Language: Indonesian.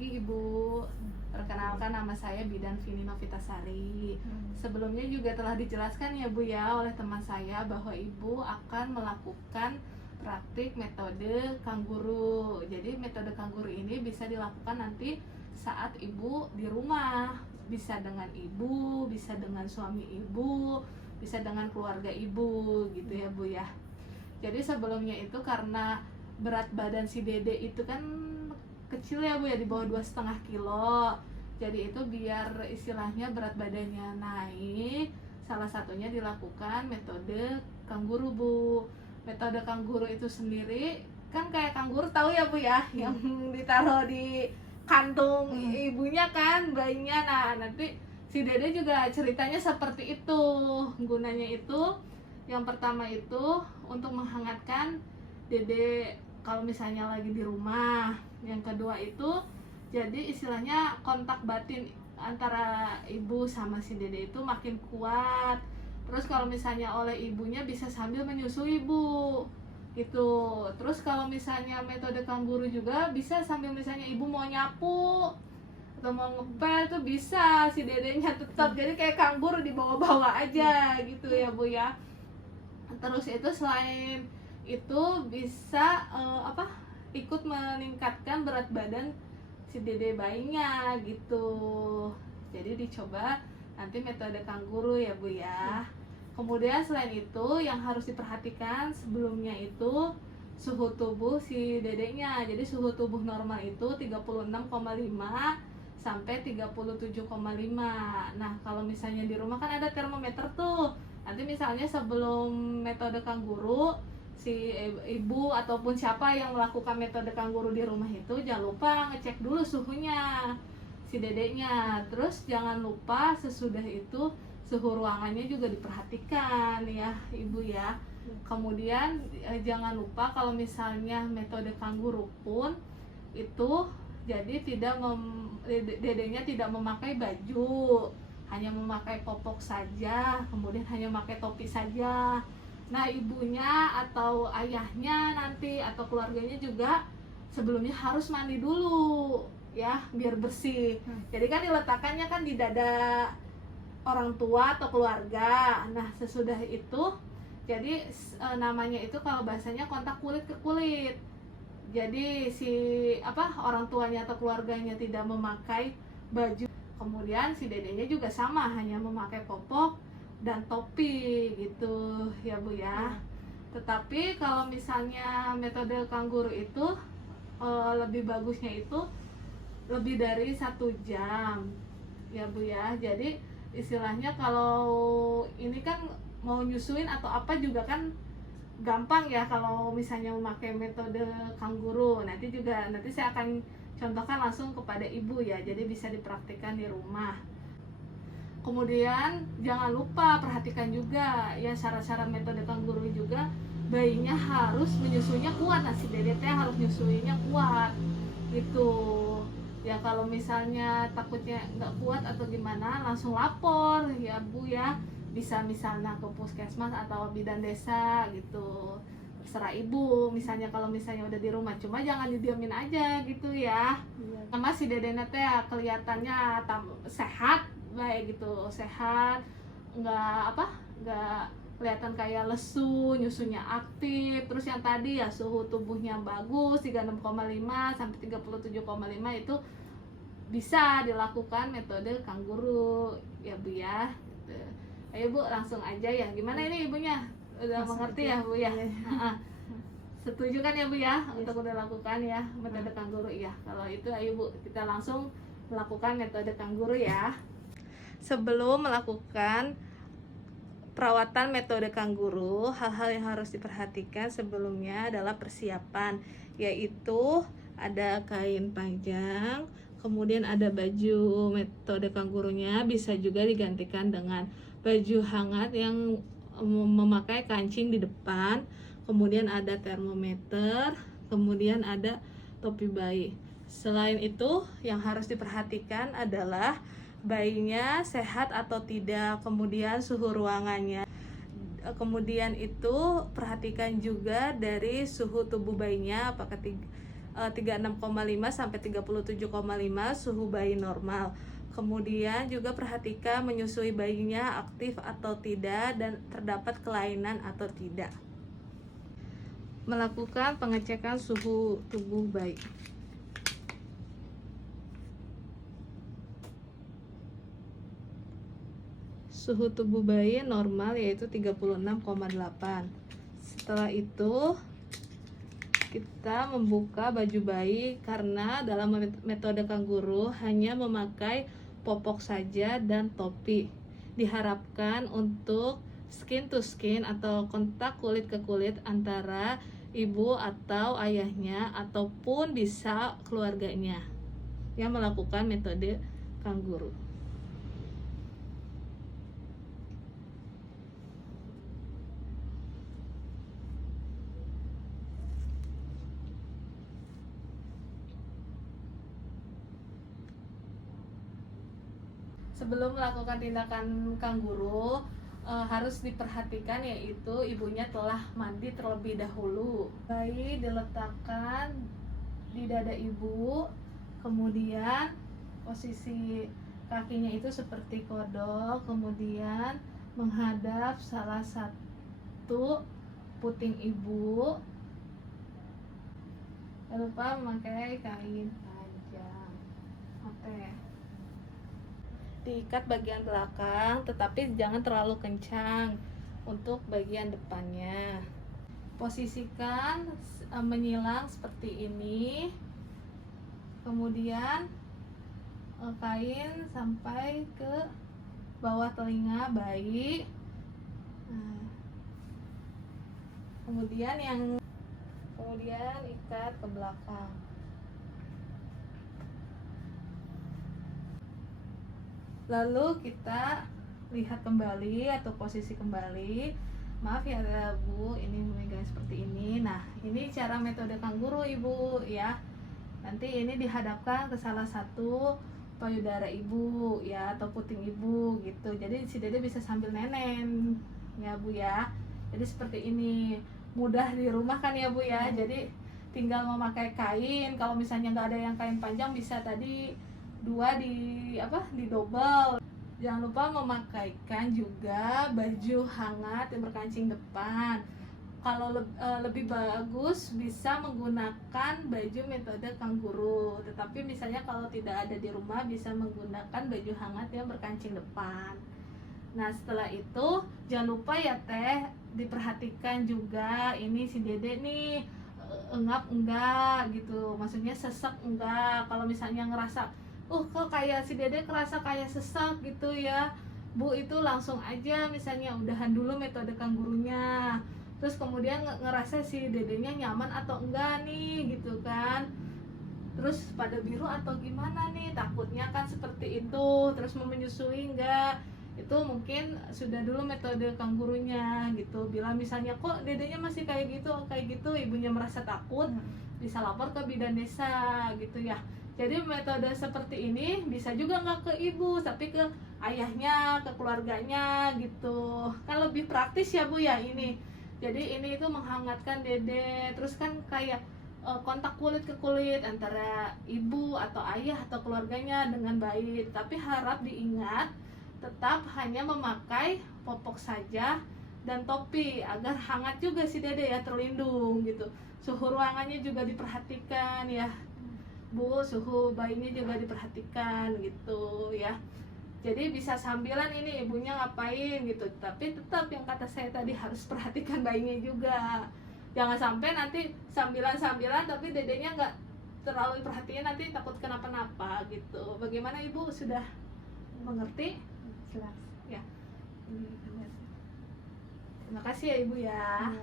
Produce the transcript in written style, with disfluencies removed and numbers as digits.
pagi Ibu. Perkenalkan, nama saya Bidan Vini Novitasari. Sebelumnya juga telah dijelaskan ya Bu ya oleh teman saya bahwa Ibu akan melakukan praktik metode kangguru. Jadi metode kangguru ini bisa dilakukan nanti saat Ibu di rumah. Bisa dengan Ibu, bisa dengan suami Ibu, bisa dengan keluarga Ibu gitu ya Bu ya. Jadi sebelumnya itu karena berat badan si Dede itu kan kecil ya Bu ya, di bawah 2,5 kilo. Jadi itu biar istilahnya berat badannya naik, salah satunya dilakukan metode kangguru Bu. Metode kangguru itu sendiri kan kayak kangguru tahu ya Bu ya, yang ditaruh di kantung ibunya kan, bayinya. Nah nanti si Dede juga ceritanya seperti itu. Gunanya itu yang pertama itu untuk menghangatkan Dede kalau misalnya lagi di rumah. Yang kedua itu jadi istilahnya kontak batin antara ibu sama si Dede itu makin kuat. Terus kalau misalnya oleh ibunya bisa sambil menyusui ibu gitu. Terus kalau misalnya metode kangguru juga bisa sambil misalnya ibu mau nyapu atau mau ngepel tuh bisa si dedenya tetap. Jadi kayak kangguru dibawa-bawa aja gitu ya Bu ya. Terus itu selain itu bisa ikut meningkatkan berat badan si Dede bayinya gitu. Jadi dicoba nanti metode kangguru ya Bu ya. Kemudian selain itu yang harus diperhatikan sebelumnya itu suhu tubuh si dedenya. Jadi suhu tubuh normal itu 36,5 sampai 37,5. Nah, kalau misalnya di rumah kan ada termometer tuh. Nanti misalnya sebelum metode kangguru, si ibu ataupun siapa yang melakukan metode kangguru di rumah itu jangan lupa ngecek dulu suhunya si dedenya. Terus jangan lupa sesudah itu suhu ruangannya juga diperhatikan ya Ibu ya. Kemudian jangan lupa kalau misalnya metode kangguru pun itu jadi dedenya tidak memakai baju, hanya memakai popok saja, kemudian hanya memakai topi saja. Nah ibunya atau ayahnya nanti atau keluarganya juga sebelumnya harus mandi dulu ya biar bersih. Jadi kan diletakkannya kan di dada orang tua atau keluarga. Nah sesudah itu jadi namanya itu kalau bahasanya kontak kulit ke kulit. Jadi si orang tuanya atau keluarganya tidak memakai baju, kemudian si dedenya juga sama, hanya memakai popok dan topi gitu ya Bu ya. Tetapi kalau misalnya metode kangguru itu lebih bagusnya itu lebih dari 1 jam ya Bu ya. Jadi istilahnya kalau ini kan mau nyusuin atau apa juga kan gampang ya kalau misalnya memakai metode kangguru. Nanti saya akan contohkan langsung kepada ibu ya, jadi bisa dipraktikkan di rumah. Kemudian jangan lupa perhatikan juga ya syarat-syarat metode kangguru juga, bayinya harus menyusuinya kuat. Nah si Dede harus nyusuinya kuat gitu ya. Kalau misalnya takutnya nggak kuat atau gimana, langsung lapor ya Bu ya. Bisa misalnya ke puskesmas atau bidan desa gitu, terserah ibu. Misalnya kalau misalnya udah di rumah, cuma jangan didiamin aja gitu ya. Sama si Dedena teh kelihatannya sehat baik gitu, sehat, nggak kelihatan kayak lesu, nyusunya aktif. Terus yang tadi ya suhu tubuhnya bagus 36,5 sampai 37,5 itu bisa dilakukan metode kangguru ya Bu ya. Ayo Bu langsung aja ya. Gimana ini ibunya? Udah mengerti ya Bu ya? Setuju kan ya Bu ya untuk udah lakukan ya metode kangguru ya. Kalau itu ayo Bu kita langsung melakukan metode kangguru ya. Sebelum melakukan perawatan metode kangguru, hal-hal yang harus diperhatikan sebelumnya adalah persiapan, yaitu ada kain panjang, kemudian ada baju metode kanggurunya, bisa juga digantikan dengan baju hangat yang memakai kancing di depan, kemudian ada termometer, kemudian ada topi bayi. Selain itu yang harus diperhatikan adalah bayinya sehat atau tidak, kemudian suhu ruangannya. Kemudian itu perhatikan juga dari suhu tubuh bayinya, apakah 36,5 sampai 37,5 suhu bayi normal. Kemudian juga perhatikan menyusui bayinya aktif atau tidak dan terdapat kelainan atau tidak. Melakukan pengecekan suhu tubuh bayi. Suhu tubuh bayi normal yaitu 36,8. Setelah itu kita membuka baju bayi karena dalam metode kanguru hanya memakai popok saja dan topi. Diharapkan untuk skin to skin atau kontak kulit ke kulit antara ibu atau ayahnya ataupun bisa keluarganya yang melakukan metode kanguru. Sebelum melakukan tindakan kanguru harus diperhatikan yaitu ibunya telah mandi terlebih dahulu. Bayi diletakkan di dada ibu, kemudian posisi kakinya itu seperti kodok, kemudian menghadap salah satu puting ibu. Jangan lupa memakai kain panjang. Oke. Diikat bagian belakang tetapi jangan terlalu kencang untuk bagian depannya. Posisikan menyilang seperti ini, kemudian kain sampai ke bawah telinga bayi. Kemudian ikat ke belakang. Lalu kita lihat kembali atau posisi kembali. Maaf ya Bu, ini memegang seperti ini. Nah, ini cara metode kanguru Ibu ya. Nanti ini dihadapkan ke salah satu payudara ibu ya atau puting ibu gitu. Jadi si Dede bisa sambil nenen ya Bu ya. Jadi seperti ini. Mudah di rumah kan ya Bu ya. Jadi tinggal memakai kain. Kalau misalnya nggak ada yang kain panjang bisa tadi dua di double. Jangan lupa memakaikan juga baju hangat yang berkancing depan. Kalau lebih bagus bisa menggunakan baju metode kanguru. Tetapi misalnya kalau tidak ada di rumah bisa menggunakan baju hangat yang berkancing depan. Nah setelah itu jangan lupa ya Teh diperhatikan juga ini si Dede nih engap enggak gitu. Maksudnya sesek enggak. Kalau misalnya ngerasa kok kayak si Dede kerasa kayak sesak gitu ya Bu, itu langsung aja misalnya udahan dulu metode kangurunya, terus kemudian ngerasa si Dedenya nyaman atau enggak nih gitu kan, terus pada biru atau gimana nih, takutnya kan seperti itu, terus mau menyusui enggak, itu mungkin sudah dulu metode kangurunya gitu. Bila misalnya kok Dedenya masih kayak gitu ibunya merasa takut, bisa lapor ke bidan desa gitu ya. Jadi metode seperti ini bisa juga nggak ke ibu, tapi ke ayahnya, ke keluarganya gitu. Kan lebih praktis ya Bu ya ini. Jadi ini itu menghangatkan Dede, terus kan kayak kontak kulit ke kulit antara ibu atau ayah atau keluarganya dengan bayi. Tapi harap diingat tetap hanya memakai popok saja dan topi agar hangat juga si Dede ya, terlindung gitu. Suhu ruangannya juga diperhatikan ya Bu, suhu bayinya juga diperhatikan gitu ya. Jadi bisa sambilan ini ibunya ngapain gitu, tapi tetap yang kata saya tadi harus perhatikan bayinya juga. Jangan sampai nanti sambilan-sambilan tapi Dedenya nggak terlalu perhatian, nanti takut kenapa-napa gitu. Bagaimana Ibu, sudah mengerti? Jelas. Ya. Terima kasih ya Ibu ya.